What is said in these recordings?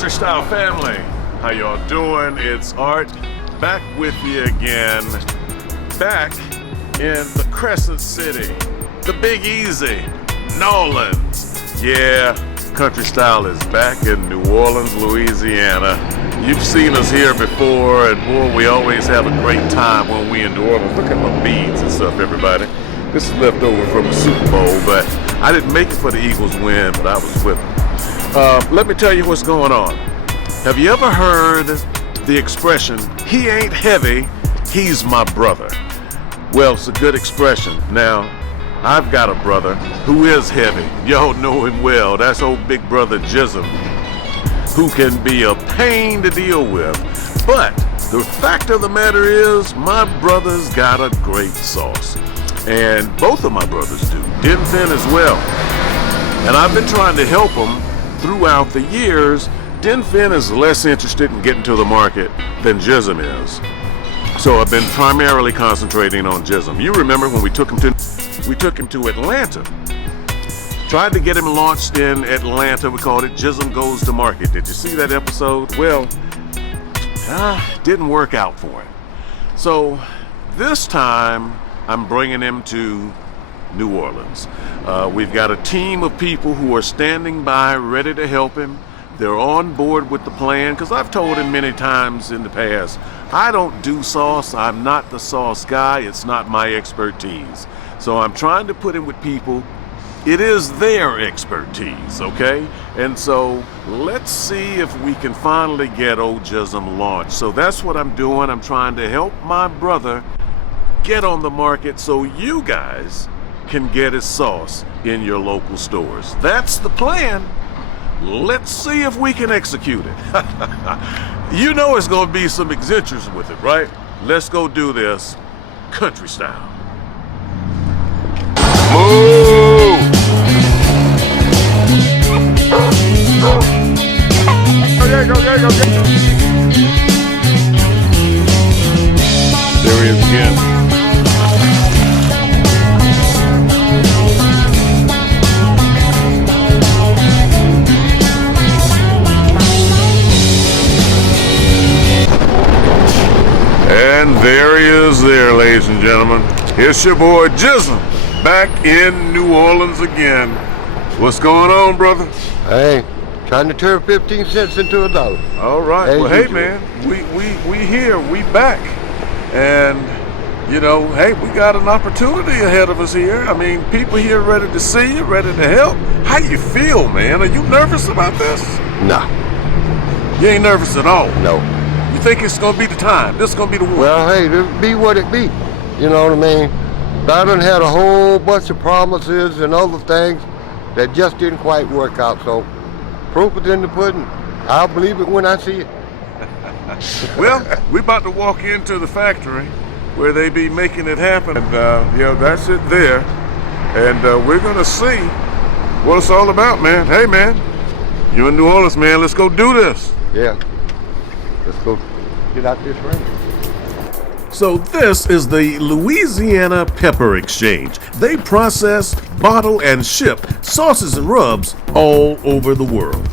Country Style family, how y'all doing? It's Art back with you again, back in the Crescent City, the Big Easy, Nolans. Yeah, Country Style is back in New Orleans, Louisiana. You've seen us here before, and boy, we always have a great time when we in New Orleans. Look at my beads and stuff, everybody. This is left over from the Super Bowl, but I didn't make it for the Eagles win, but I was with them. Let me tell you what's going on. Have you ever heard the expression, he ain't heavy, he's my brother? Well, it's a good expression. Now, I've got a brother who is heavy. Y'all know him well. That's old big brother Gissum, who can be a pain to deal with. But the fact of the matter is, my brother's got a great sauce. And both of my brothers do. Finn as well. And I've been trying to help them throughout the years. Finn is less interested in getting to the market than Gissum is. So I've been primarily concentrating on Gissum. You remember when we took him to Atlanta. Tried to get him launched in Atlanta. We called it Gissum Goes to Market. Did you see that episode? Well, didn't work out for him. So this time I'm bringing him to New Orleans. We've got a team of people who are standing by, ready to help him. They're on board with the plan, because I've told him many times in the past, I don't do sauce. I'm not the sauce guy. It's not my expertise. So I'm trying to put him with people. It is their expertise, okay? And so let's see if we can finally get old Gissum launched. So that's what I'm doing. I'm trying to help my brother get on the market so you guys can get his sauce in your local stores. That's the plan. Let's see if we can execute it. You know it's going to be some eccentrics with it, right? Let's go do this country style. Move! There you go. There he is again. And there he is there, ladies and gentlemen. Here's your boy Gissum, back in New Orleans again. What's going on, brother? Hey, trying to turn 15 cents into $1. All right. Well, hey, man, we here, we back. And, you know, hey, we got an opportunity ahead of us here. I mean, people here ready to see you, ready to help. How you feel, man? Are you nervous about this? No. You ain't nervous at all? No. You think it's going to be the time? This is going to be the one? Well, hey, it be what it be. You know what I mean? I done had a whole bunch of promises and other things that just didn't quite work out. So, proof is in the pudding. I'll believe it when I see it. Well, we're about to walk into the factory where they be making it happen. And, that's it there. And we're going to see what it's all about, man. Hey, man, you in New Orleans, man. Let's go do this. Yeah. Let's go get out this ring. So this is the Louisiana Pepper Exchange. They process, bottle, and ship sauces and rubs all over the world.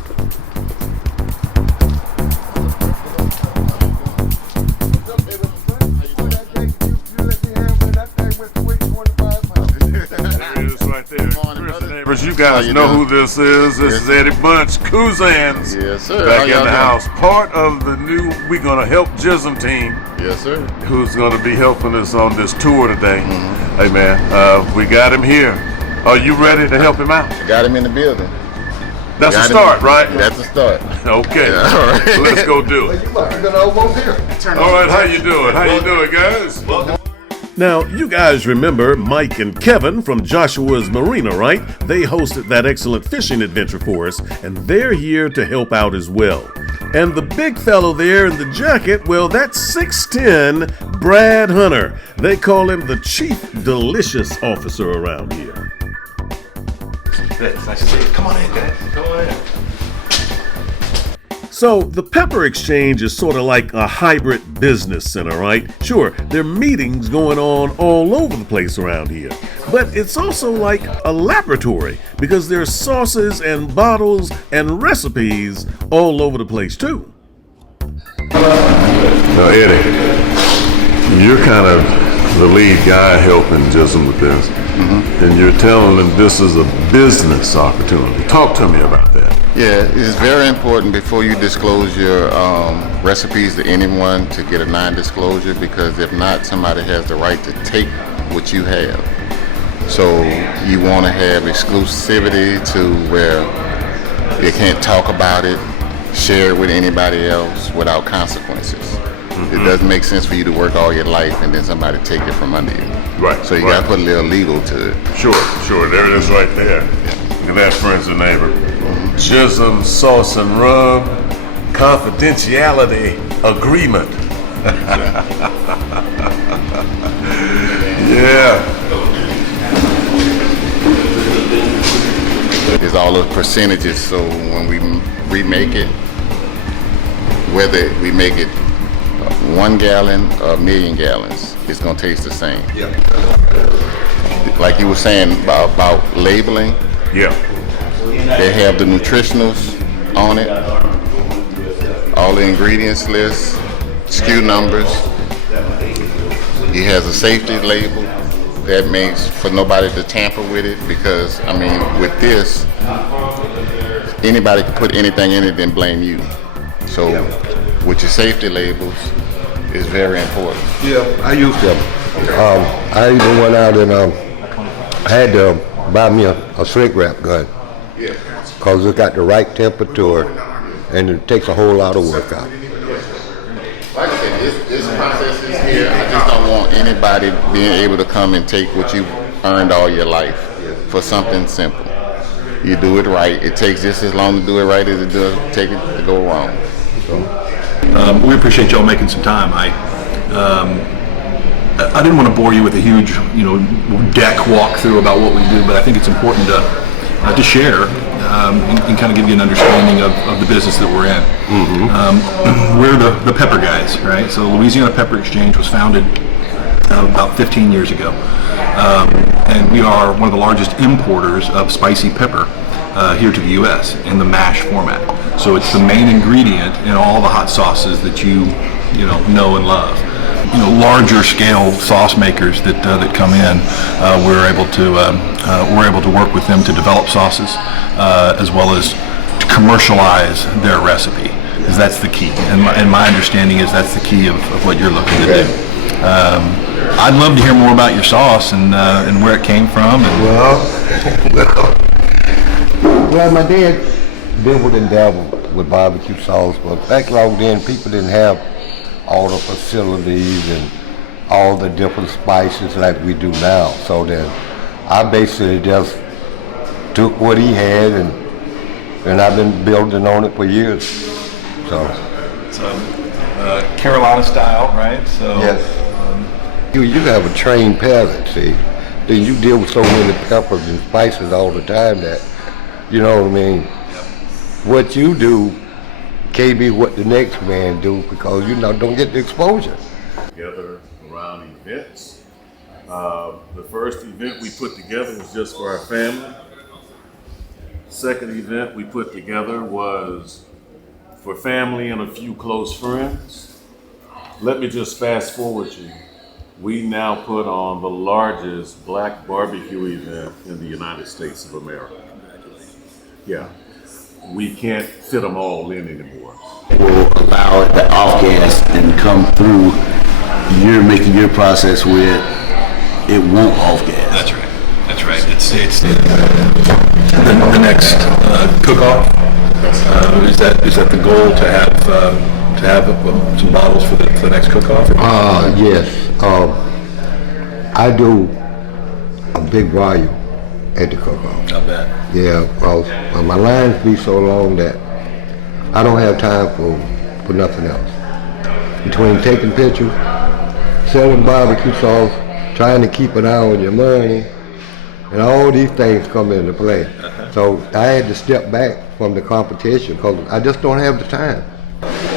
You guys know who this is. This is Eddie Bunch, Cousins. Yes, sir. Back in the house. Part of the new, we're going to help Gissum team. Yes, sir. Who's going to be helping us on this tour today. Hey, man, we got him here. Are you ready to help him out? Got him in the building. That's a start, right? That's a start. Okay. Yeah, all right. Let's go do it. You must have been almost here. All right, how you doing? How you doing, guys? Now, you guys remember Mike and Kevin from Joshua's Marina, right? They hosted that excellent fishing adventure for us, and they're here to help out as well. And the big fellow there in the jacket, well, that's 6'10", Brad Hunter. They call him the Chief Delicious Officer around here. Nice to see you. Come on in, guys. Come on in. So the Pepper Exchange is sort of like a hybrid business center, right? Sure, there are meetings going on all over the place around here, but it's also like a laboratory because there's sauces and bottles and recipes all over the place too. Now, Eddie, you're kind of the lead guy helping Gissum with this, and you're telling them this is a business opportunity. Talk to me about that. Yeah, it's very important before you disclose your recipes to anyone to get a non-disclosure, because if not, somebody has the right to take what you have. So you want to have exclusivity to where you can't talk about it, share it with anybody else without consequences. It doesn't make sense for you to work all your life and then somebody take it from under you. Right. So you got to put a little legal to it. Sure. There it is right there. Look at that, friends and neighbor. Gissum Sauce and Rum Confidentiality Agreement. Yeah. There's all those percentages, so when we remake it, whether we make it 1 gallon or 1,000,000 gallons, it's gonna taste the same. Yeah. Like you were saying about labeling, Yeah. they have the nutritionals on it, all the ingredients list, SKU numbers. It has a safety label that makes for nobody to tamper with it, because I mean with this, anybody can put anything in it and blame you. So with your safety labels is very important. Yeah, I used to. I even went out and I had to buy me a shrink wrap gun because it got the right temperature and it takes a whole lot of work out. Like I said, this process is here. I just don't want anybody being able to come and take what you earned all your life for something simple. You do it right. It takes just as long to do it right as it does take it to go wrong. We appreciate y'all making some time. I didn't want to bore you with a huge, deck walkthrough about what we do, but I think it's important to share and kind of give you an understanding of the business that we're in. We're the pepper guys, right? So Louisiana Pepper Exchange was founded about 15 years ago, and we are one of the largest importers of spicy pepper here to the U.S. in the mash format. So it's the main ingredient in all the hot sauces that you know and love. Larger scale sauce makers that come in, we're able to work with them to develop sauces as well as to commercialize their recipe, because that's the key. And my understanding is that's the key of what you're looking to do. I'd love to hear more about your sauce and where it came from. Well, my dad dabbled and dabbled with barbecue sauce, but back long then people didn't have all the facilities and all the different spices like we do now. So then I basically just took what he had and I've been building on it for years. So Carolina style, right? So yes. You have a trained palate, see. Then you deal with so many peppers and spices all the time that, you know what I mean? What you do can't be what the next man do, because don't get the exposure. Together around events. The first event we put together was just for our family. Second event we put together was for family and a few close friends. Let me just fast forward you. We now put on the largest black barbecue event in the United States of America. Yeah, we can't fit them all in anymore. Will allow the off gas and come through. You're making your process where it won't off gas. That's right. It's the next cook-off. Is that the goal to have some bottles for the next cook-off? Yes. I do a big volume at the cook-off. Not bad. Yeah, because my lines be so long that I don't have time for nothing else. Between taking pictures, selling barbecue sauce, trying to keep an eye on your money, and all these things come into play. So I had to step back from the competition because I just don't have the time.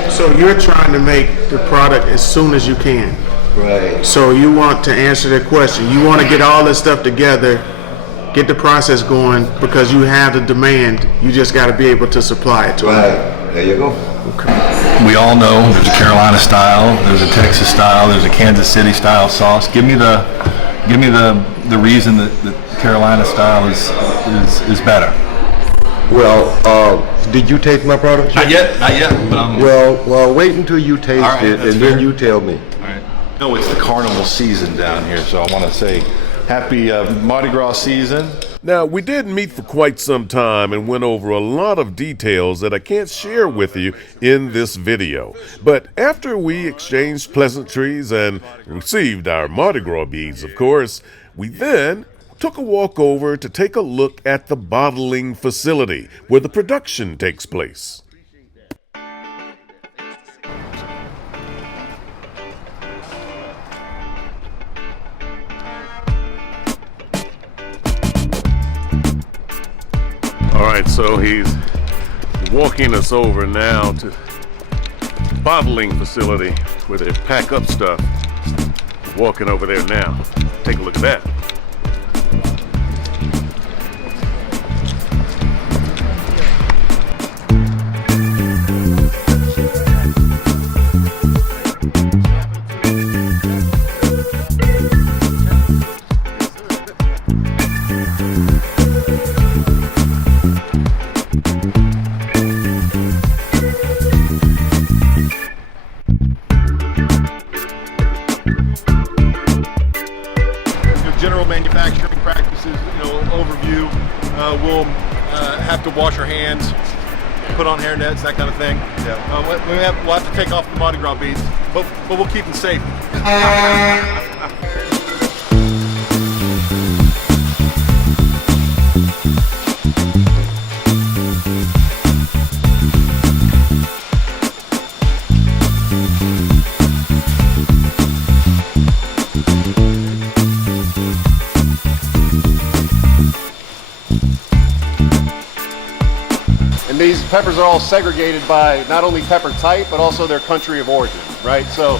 So you're trying to make the product as soon as you can. Right. So you want to answer that question. You want to get all this stuff together, get the process going because you have the demand. You just got to be able to supply it to them. Right. There you go. We all know there's a Carolina style, there's a Texas style, there's a Kansas City style sauce. Give me the reason that Carolina style is better. Well, did you taste my product? Not yet. But Well, wait until you taste All right, it, that's and fair. then you tell me. all right. No, it's the carnival season down here, so I want to say happy Mardi Gras season. Now, we did meet for quite some time and went over a lot of details that I can't share with you in this video. But after we exchanged pleasantries and received our Mardi Gras beads, of course, we then took a walk over to take a look at the bottling facility where the production takes place. All right, so he's walking us over now to the bottling facility where they pack up stuff. Walking over there now. Take a look at that. General manufacturing practices, overview. We'll have to wash our hands, put on hair nets, that kind of thing. Yeah. We'll have to take off the Mardi Gras beads, but we'll keep them safe. And these peppers are all segregated by not only pepper type, but also their country of origin, right? So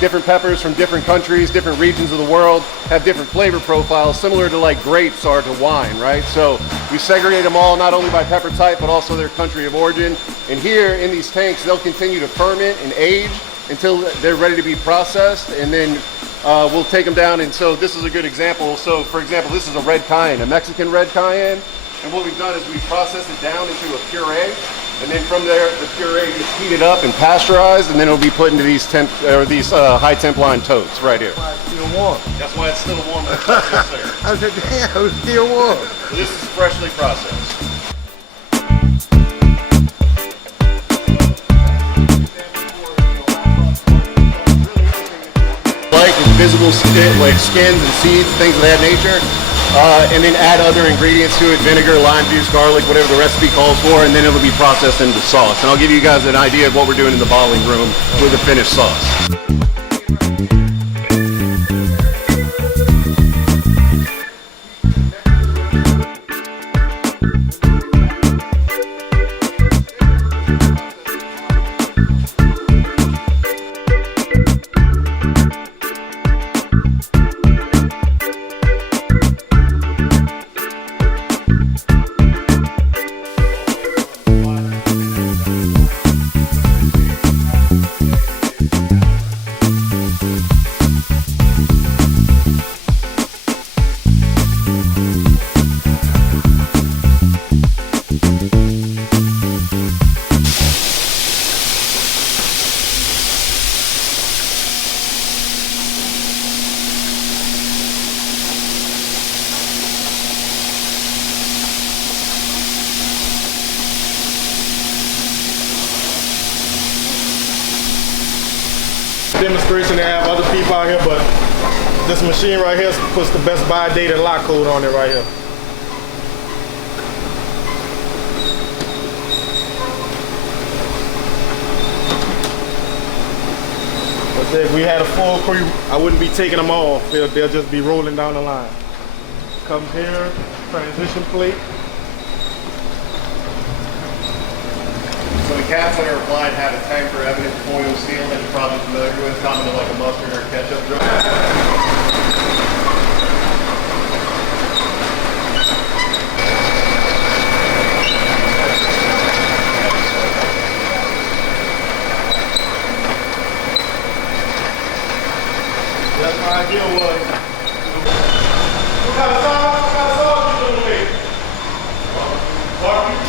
different peppers from different countries, different regions of the world have different flavor profiles, similar to like grapes are to wine, right? So we segregate them all not only by pepper type, but also their country of origin. And here in these tanks, they'll continue to ferment and age until they're ready to be processed. And then we'll take them down. And so this is a good example. So for example, this is a red cayenne, a Mexican red cayenne. And what we've done is we process it down into a puree, and then from there the puree gets heated up and pasteurized, and then it'll be put into these high temp line totes right here. It's still warm. That's why it's still a warm process there. I said, damn, it's still warm. So this is freshly processed. Like invisible like skins and seeds, things of that nature. And then add other ingredients to it, vinegar, lime juice, garlic, whatever the recipe calls for, and then it'll be processed into sauce. And I'll give you guys an idea of what we're doing in the bottling room with the finished sauce. Demonstration to have other people out here, but this machine right here puts the best buy date and lock code on it right here. If we had a full crew, I wouldn't be taking them off. They'll just be rolling down the line. comes here, transition plate. So the caps that are applied have a tanker evident foil seal that you're probably familiar with, common to like a mustard or a ketchup jar. That's my idea was. What kind of sauce you doing with? Barbecue?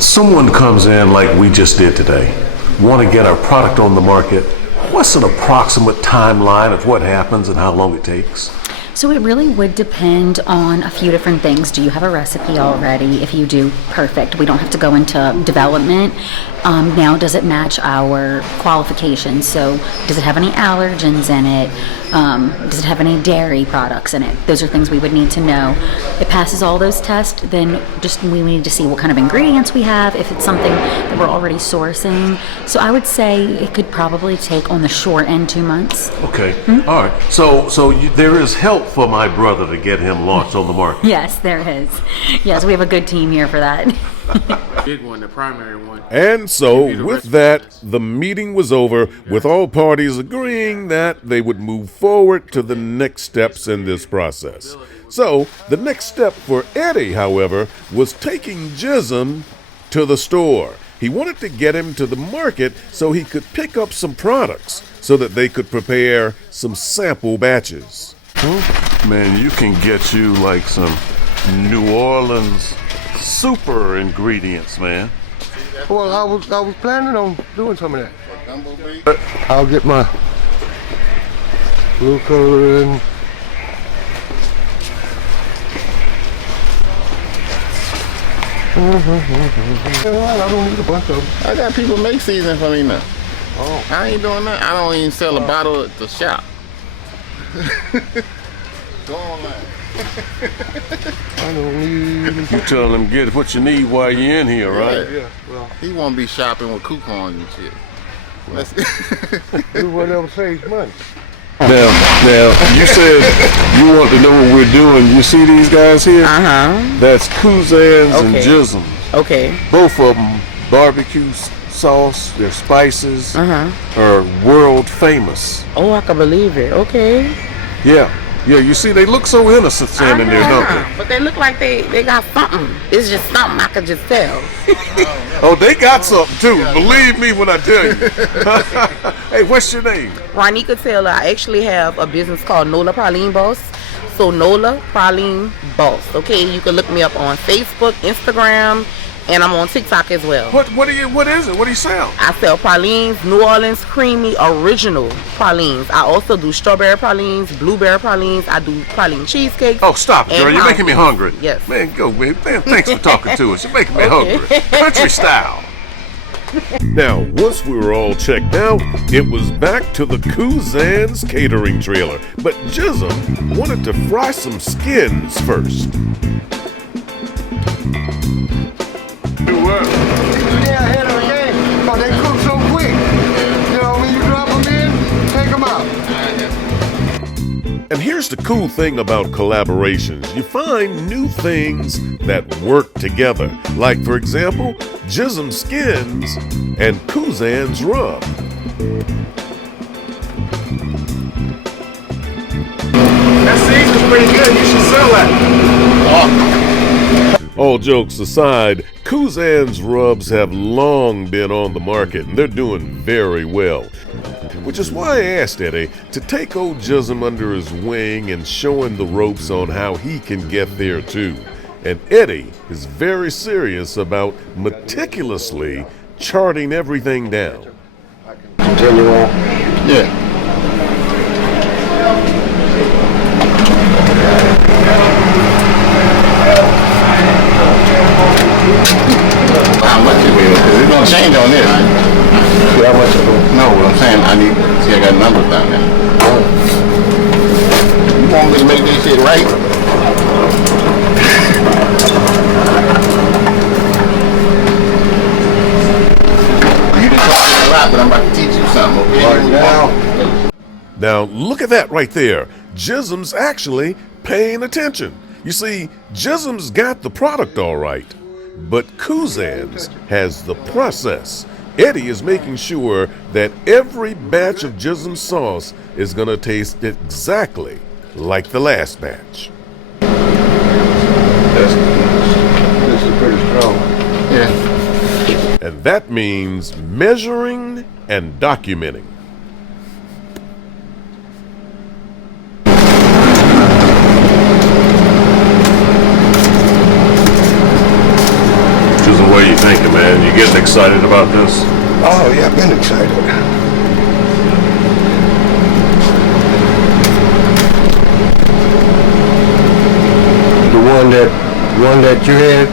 Someone comes in like we just did today, want to get our product on the market. What's an approximate timeline of what happens and how long it takes? So it really would depend on a few different things. Do you have a recipe already? If you do, perfect. We don't have to go into development. Now, does it match our qualifications? So does it have any allergens in it? Does it have any dairy products in it? Those are things we would need to know. It passes all those tests, then just we need to see what kind of ingredients we have, if it's something that we're already sourcing. So I would say it could probably take on the short end 2 months. Okay, all right. So there is help for my brother to get him launched on the market. Yes, there is. Yes, we have a good team here for that. Big one, the primary one. And so, with that, the meeting was over, with all parties agreeing that they would move forward to the next steps in this process. So, the next step for Eddie, however, was taking Gissum to the store. He wanted to get him to the market so he could pick up some products so that they could prepare some sample batches. Man, you can get you like some New Orleans super ingredients, man. Well, I was planning on doing some of that. I'll get my blue color in. I don't need a bunch of them. I got people make season for me now. Oh. I ain't doing that. I don't even sell a bottle at the shop. Go online. I don't need. You tell them get what you need while you're in here, right? Yeah, well, He won't be shopping with coupons and shit. Let's do whatever saves money. Now, you said you want to know what we're doing. You see these guys here? That's Cousins and Gissum. Okay. Both of them barbecue sauce, their spices are world famous. Oh, I can believe it. Okay. Yeah, you see, they look so innocent standing there, don't they? But they look like they got something. It's just something I could just tell. Oh, they got something too. Believe me when I tell you. Hey, what's your name? Ronika Taylor. I actually have a business called Nola Praline Boss. So Nola Praline Boss. Okay, you can look me up on Facebook, Instagram, and I'm on TikTok as well. What is it? What do you sell? I sell pralines, New Orleans creamy original pralines. I also do strawberry pralines, blueberry pralines. I do praline cheesecake. Oh, stop it, girl. You're making me hungry. Yes. Man, go, man. Thanks for talking to us. You're making me hungry. Country style. Now, once we were all checked out, it was back to the Cousins catering trailer. But Gissum wanted to fry some skins first. Yeah, ahead of the game. Oh, they cook so quick. You know, when you drop them in, take them out. And here's the cool thing about collaborations. You find new things that work together. Like, for example, Gissum Skins and Cousins Rub. That season's pretty good. You should sell that. All jokes aside, Cousins Rubs have long been on the market and they're doing very well. Which is why I asked Eddie to take old Gissum under his wing and show him the ropes on how he can get there too. And Eddie is very serious about meticulously charting everything down. Continue on. Yeah. How much it will? Because it's gonna change on this. How much it will? No, what I'm saying, I got numbers down there. You want me to make this shit right? You done taught me a lot, but I'm about to teach you something, okay? Right now. Now look at that right there. Gissum's actually paying attention. You see, Gissum's got the product all right, but Kuzan's has the process. Eddie is making sure that every batch of Gissum sauce is going to taste exactly like the last batch. This is pretty strong. Yeah. And that means measuring and documenting. Gissum, what are you thinking, man? You getting excited about this? Oh yeah, I've been excited. The one that you had?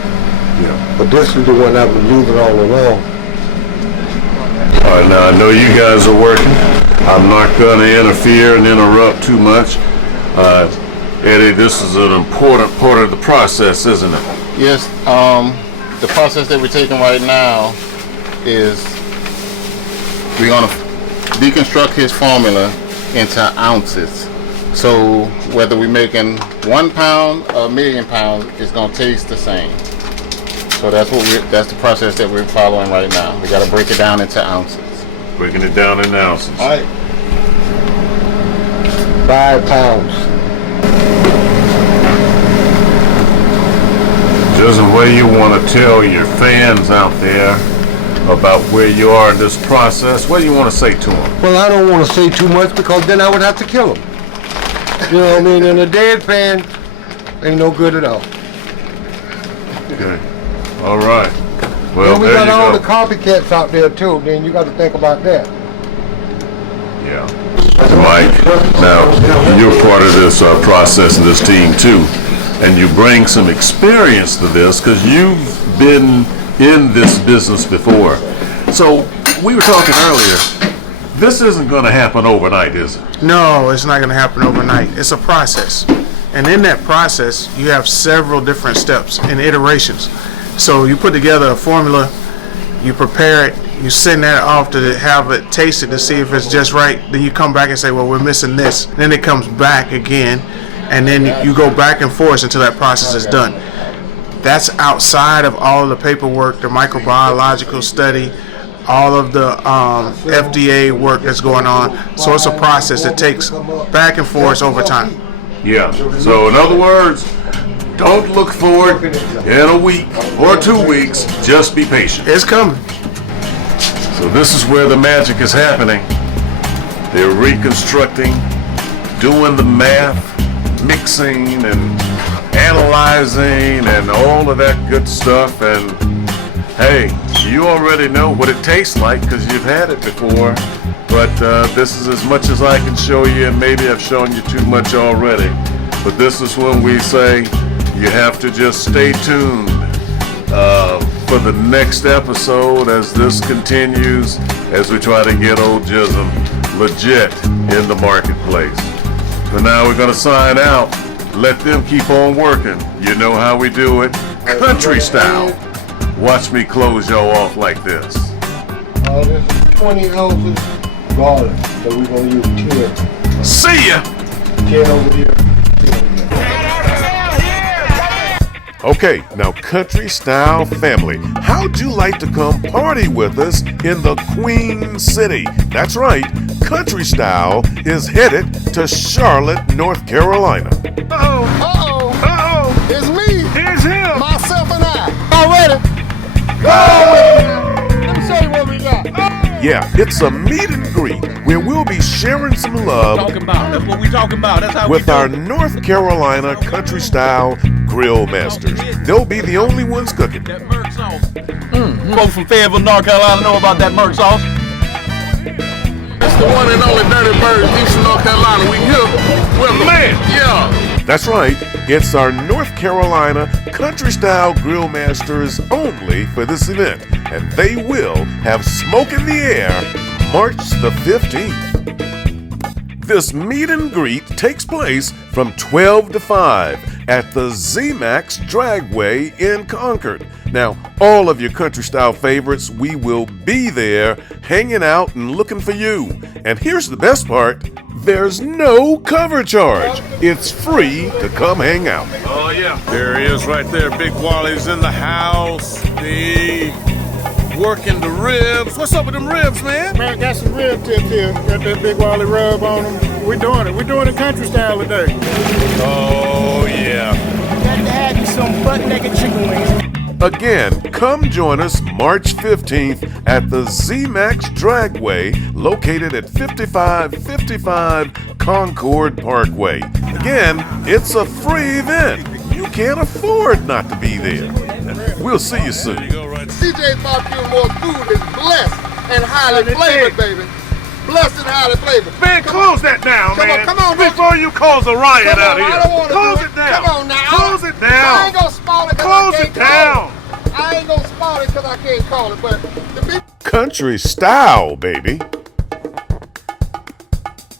Yeah. But this is the one I've been using all along. All right, now I know you guys are working. I'm not going to interfere and interrupt too much. Eddie, this is an important part of the process, isn't it? Yes. The process that we're taking right now is we're going to deconstruct his formula into ounces. So whether we're making 1 pound or 1,000,000 pounds, it's going to taste the same. So that's the process that we're following right now. We got to break it down into ounces. Breaking it down in ounces. All right. 5 pounds. Gissum, what do you want to tell your fans out there about where you are in this process? What do you want to say to them? Well, I don't want to say too much because then I would have to kill him. You know what I mean? And a dead fan ain't no good at all. Okay. All right. Well, Then we there got you all go. the copycats out there too. Then you got to think about that. Yeah. Mike, now you're part of this process and this team too, and you bring some experience to this because you've been in this business before. So we were talking earlier. This isn't going to happen overnight, is it? No, it's not going to happen overnight. It's a process. And in that process, you have several different steps and iterations. So you put together a formula, you prepare it, you send that off to have it tasted to see if it's just right. Then you come back and say, well, we're missing this. Then it comes back again, and then you go back and forth until that process is done. That's outside of all of the paperwork, the microbiological study, all of the FDA work that's going on. So it's a process that takes back and forth over time. Yeah. So in other words, don't look for it in a week or 2 weeks. Just be patient. It's coming. So this is where the magic is happening. They're reconstructing, doing the math, mixing and analyzing and all of that good stuff. And hey, you already know what it tastes like because you've had it before. But this is as much as I can show you, and maybe I've shown you too much already. But this is when we say you have to just stay tuned for the next episode as this continues, as we try to get old Gissum legit in the marketplace. For now, we're going to sign out. Let them keep on working. You know how we do it, country style. Watch me close y'all off like this. This is 20 ounces garlic, so we're going to use 10. See ya! 10 over here. Okay, now country style family, how'd you like to come party with us in the Queen City? That's right, country style is headed to Charlotte, North Carolina. It's me. Here's him. Myself and I. Already. Let me show you what we got. Yeah, it's a meet and greet where we'll be sharing some love That's what we talking about. That's how with our North Carolina country style grill masters. They'll be the only ones cooking. that Merc sauce. Folks from Fayetteville, North Carolina know about that Merc sauce. It's the one and only Dirty Bird, Eastern North Carolina. We here. Welcome. Man. Yeah. That's right, it's our North Carolina country style grill masters only for this event, and they will have smoke in the air March the 15th. This meet and greet takes place from 12 to 5. at the Z-Max Dragway in Concord. Now, all of your country style favorites, we will be there hanging out and looking for you. And here's the best part, there's no cover charge. It's free to come hang out. Oh, yeah. There he is right there. Big Wally's in the house. Big. Working the ribs. What's up with them ribs, man? Man, got some rib tips here. Got that Big Wally rub on them. We're doing it. We're doing it country style today. Oh, yeah. Got to have you some butt-naked chicken wings. Again, come join us March 15th at the Z-Max Dragway, located at 5555 Concord Parkway. Again, it's a free event. You can't afford not to be there. We'll see you soon. CJ's Barbecue More food is blessed and highly flavored, baby. Blessed and highly flavored. Man, close that down, man. Come on, before you cause a riot out here. I don't want to close it down. Come on now. Close it down. I ain't gonna spoil it. Close it down. I ain't gonna spoil it because I can't call it, but the big Country style, baby.